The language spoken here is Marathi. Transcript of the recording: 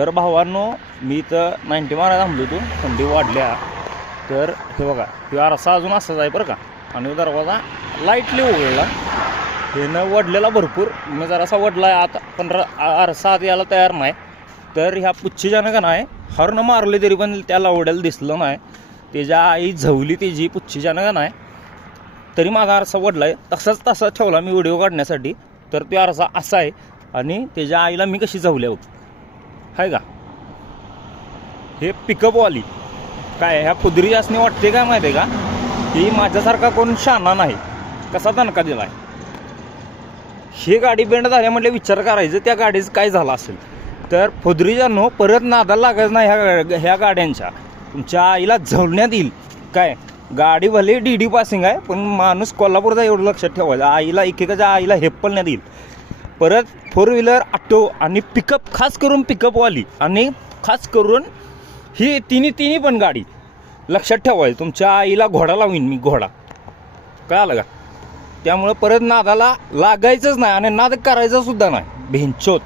तर भावांनो, मी इथं 90 मारायला थांबलो होतो, थंडी वाढल्या. तर हे बघा, हे आरसा अजून असाच आहे बरं का. आणि दरवाजा लाईटली उघडला, हे न वडलेला भरपूर. मी जरासा वडला आहे आता, पण आरसा आत यायला तयार नाही. तर ह्या पुच्छीच्यानं का नाही हॉर्न मारले तरी पण त्याला ओढायला दिसलं नाही. त्याच्या आई झवली त्याची पुच्छीच्यानं का नाही, तरी माझा आरसा वडला आहे. तसा ठेवला मी व्हिडिओ काढण्यासाठी. तर तो आरसा असा आहे आणि त्याच्या आईला मी कशी झवल्या होत आहे का. हे पिकअपवाली काय ह्या पुदरी असणे वाटते काय माहिती आहे का, ही माझ्यासारखा कोण शाना नाही. कसा दणका दिला आहे. ही गाडी बेंड झाल्या म्हटले विचार करायचं त्या गाडीचं काय झालं असेल. तर फुदरीजांनो, परत नादाला लागायचं नाही ह्या गाड्यांच्या. तुमच्या आईला झवण्यात येईल काय. गाडी भले डी पासिंग आहे, पण माणूस कोल्हापूरचा एवढं लक्षात ठेवायचं. आईला एकेकाच्या आईला हेप्पलण्यात येईल. परत 4 व्हीलर, ऑटो आणि पिकअप, खास करून पिकअपवाली आणि खास करून ही तिन्ही पण गाडी लक्षात ठेवायचं. तुमच्या आईला घोडा लावीन मी, घोडा. काय आलं का. त्यामुळं परत नादाला लागायचंच नाही आणि नाद करायचा सुद्धा नाही. भेंचोत.